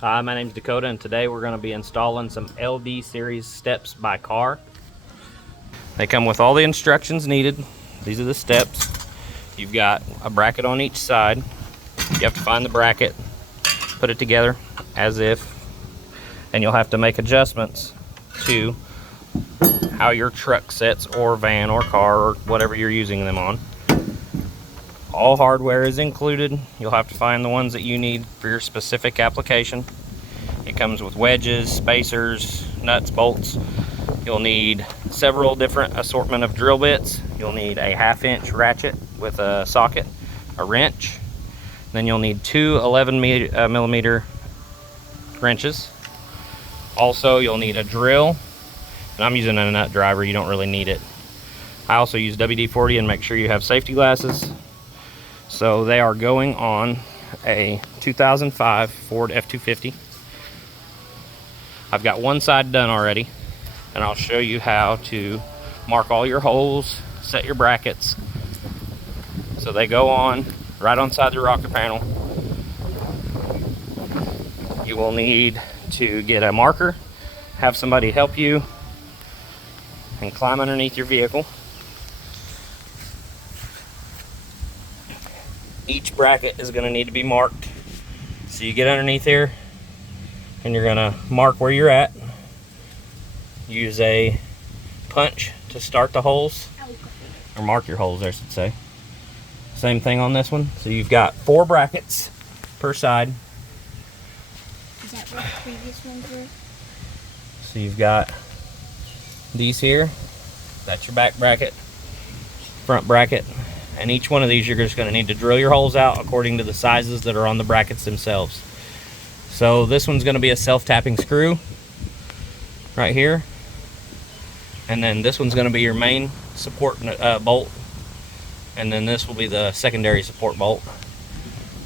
Hi, my name's Dakota, and today we're going to be installing some LD series steps by Carr. They come with all the instructions needed. These are the steps. You've got a bracket on each side. You have to find the bracket, put it together as if, and you'll have to make adjustments to how your truck sits, or van or car, or whatever you're using them on. All hardware is included. You'll have to find the ones that you need for your specific application. It comes with wedges, spacers, nuts, bolts. You'll need several different assortment of drill bits. You'll need a 1/2-inch ratchet with a socket, a wrench. Then you'll need two 11mm wrenches. Also, you'll need a drill. And I'm using a nut driver. You don't really need it. I also use WD-40, and make sure you have safety glasses. So they are going on a 2005 Ford F-250. I've got one side done already, and I'll show you how to mark all your holes, set your brackets. So they go on right on side the rocker panel. You will need to get a marker, have somebody help you, and climb underneath your vehicle. Each bracket is going to need to be marked. So you get underneath here, and you're going to mark where you're at. Use a punch to start the holes, or mark your holes, I should say. Same thing on this one. So you've got 4 brackets per side. Is that what the previous ones were? So you've got these here. That's your back bracket, front bracket. And each one of these, you're just going to need to drill your holes out according to the sizes that are on the brackets themselves. So this one's going to be a self-tapping screw right here. And then this one's going to be your main support bolt. And then this will be the secondary support bolt.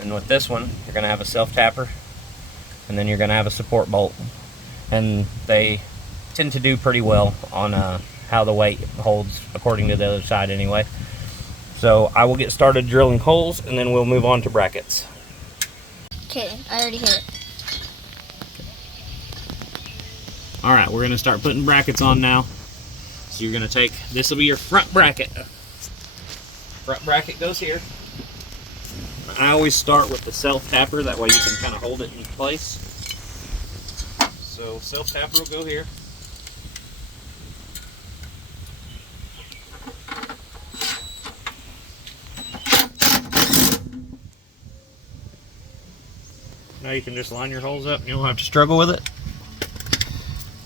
And with this one, you're going to have a self-tapper. And then you're going to have a support bolt. And they tend to do pretty well on how the weight holds according to the other side anyway. So I will get started drilling holes, and then we'll move on to brackets. Okay, I already hit it. All right, we're gonna start putting brackets on now. So you're gonna take, this will be your front bracket. Front bracket goes here. I always start with the self-tapper, that way you can kind of hold it in place. So self-tapper will go here. Now you can just line your holes up and you don't have to struggle with it.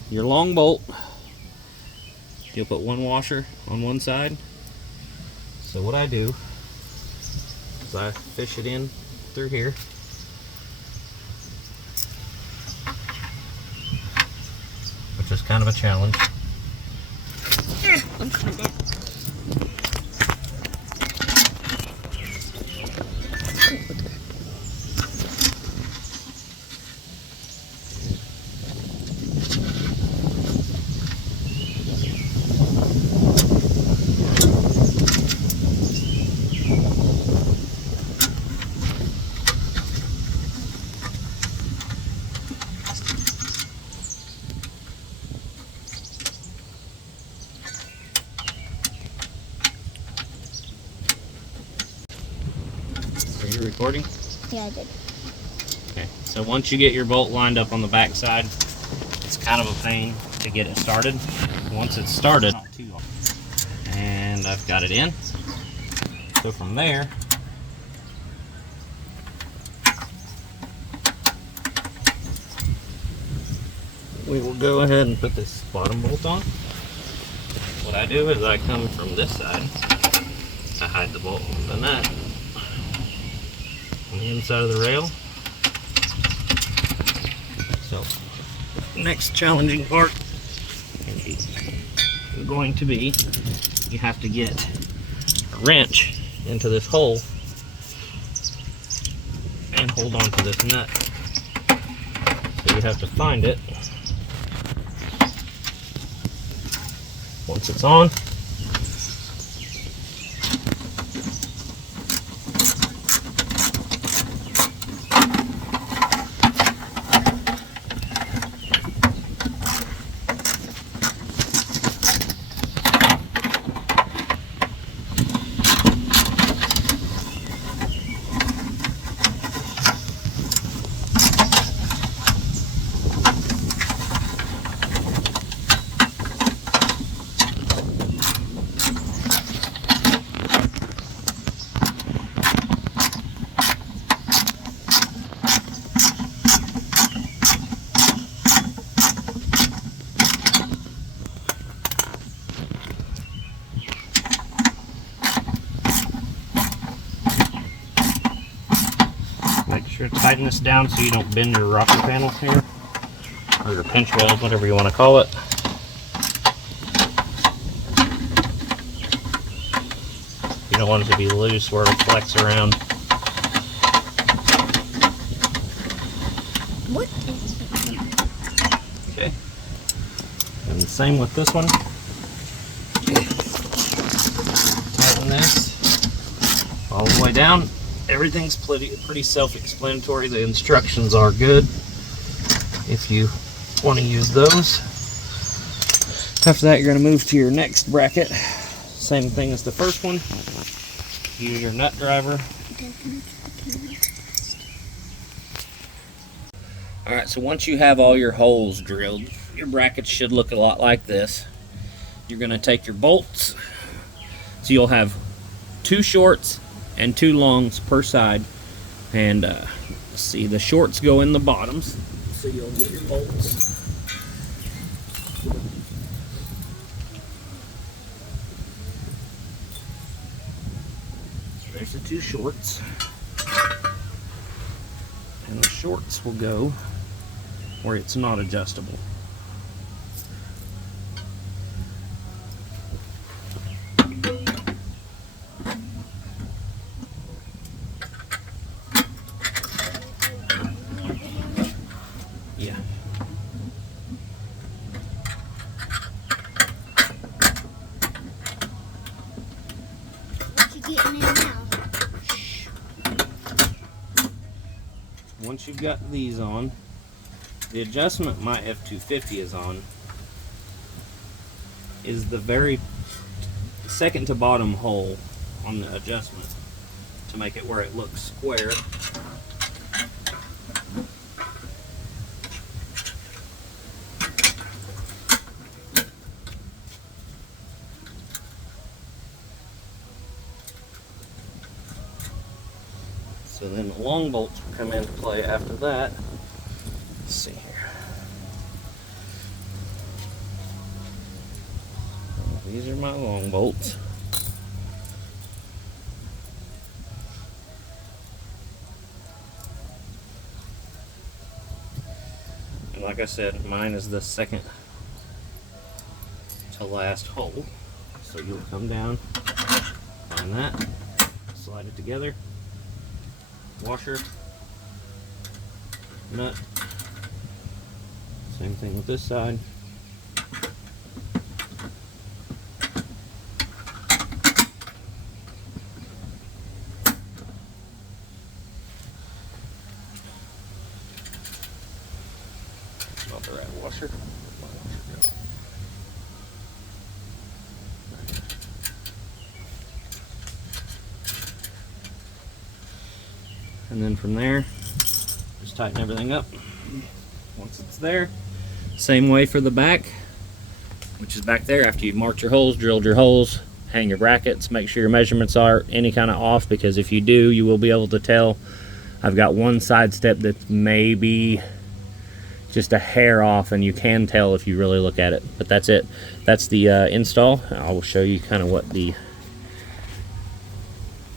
Your long bolt, you'll put one washer on one side. So what I do is I fish it in through here. Which is kind of a challenge. I'm trying to. Are you recording? Yeah, I did. Okay, so once you get your bolt lined up on the back side, it's kind of a pain to get it started. Once it's started, and I've got it in. So from there, we will go ahead and put this bottom bolt on. What I do is I come from this side. I hide the bolt with the nut on the inside of the rail. So, next challenging part is going to be, you have to get a wrench into this hole and hold on to this nut. So you have to find it. Once it's on, sure to tighten this down so you don't bend your rocker panels here, or your pinch wells, whatever you want to call it. You don't want it to be loose where it'll flex around. What is it? Okay. And the same with this one. Tighten this all the way down. Everything's pretty self-explanatory. The instructions are good if you want to use those. After that, you're going to move to your next bracket. Same thing as the first one. Use your nut driver. Alright, so once you have all your holes drilled, your brackets should look a lot like this. You're going to take your bolts. So you'll have 2 shorts and 2 longs per side. And see, the shorts go in the bottoms. So you'll get your bolts. There's the 2 shorts. And the shorts will go where it's not adjustable. Yeah. What you getting in now? Once you've got these on, the adjustment my F250 is on is the very second to bottom hole on the adjustment to make it where it looks square. So then the long bolts will come into play after that. Let's see here. These are my long bolts. And like I said, mine is the second to last hole. So you'll come down, find that, slide it together. Washer, nut, same thing with this side. That's not the right washer. And then from there, just tighten everything up once it's there. Same way for the back, which is back there. After you've marked your holes, drilled your holes, hang your brackets, make sure your measurements are any kind of off, because if you do, you will be able to tell. I've got one side step that's maybe just a hair off, and you can tell if you really look at it. But that's it. That's the install. I will show you kind of what the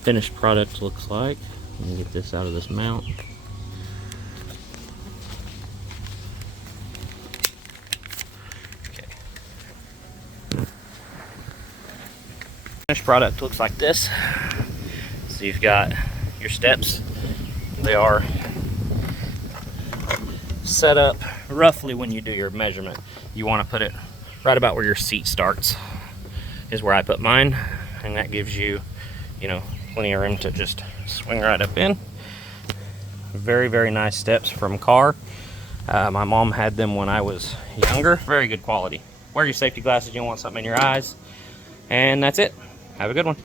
finished product looks like. Let me get this out of this mount. Okay. Finished product looks like this. So you've got your steps. They are set up roughly when you do your measurement. You want to put it right about where your seat starts, is where I put mine, and that gives you, you know, plenty of room to just swing right up in. Very, very nice steps from Carr. My mom had them when I was younger. Very good quality. Wear your safety glasses, you don't want something in your eyes. And that's it. Have a good one.